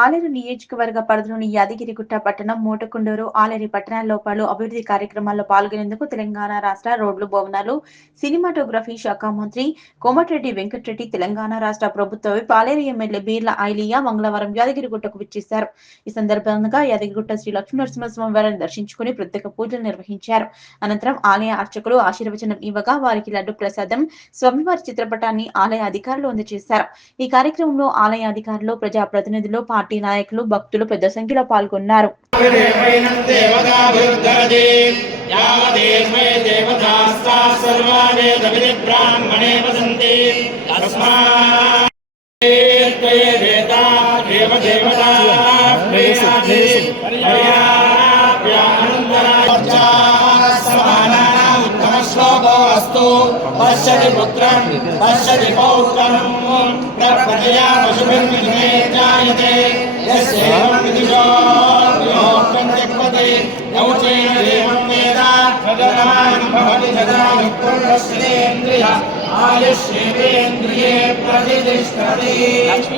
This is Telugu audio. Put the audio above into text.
ఆలేరు నియోజకవర్గ పరిధిలోని యాదగిరిగుట్ట పట్టణం, మోటకొండూరు, ఆలేరు పట్టణాల్లో పలు అభివృద్ధి కార్యక్రమాల్లో పాల్గొనేందుకు తెలంగాణ రాష్ట్ర రోడ్లు, భవనాలు, సినిమాటోగ్రఫీ శాఖ మంత్రి కోమటిరెడ్డి వెంకటరెడ్డి, తెలంగాణ రాష్ట్ర ప్రభుత్వ విప్ ఆలేరు ఎమ్మెల్యే బీర్ల ఐలియా మంగళవారం యాదగిరిగుట్టకు విచ్చేశారు. ఈ సందర్భంగా యాదగిరిగుట్ట శ్రీ లక్ష్మీనరసింహస్వామి వారిని దర్శించుకుని ప్రత్యేక పూజలు నిర్వహించారు. అనంతరం ఆలయ అర్చకులు ఆశీర్వచనం ఇవ్వగా వారికి లడ్డు ప్రసాదం, స్వామివారి చిత్రపటాన్ని ఆలయ అధికారులు అందజేశారు. ఈ కార్యక్రమంలో ఆలయ అధికారులు, ప్రజాప్రతినిధులు, పార్టీ నాయకులు, భక్తులు పెద్ద సంఖ్యలో పాల్గొన్నారు. पश्यति पुत्रं पश्यति पौत्रं प्रप्रजया पशुभिर्मिथुने जायते यस्यैवं विदुषो योक्तं जग्मते यौचेन देवं वेद भगवान् भवति सदा युक्तं आयुष्येन्द्रिये प्रतिष्ठति।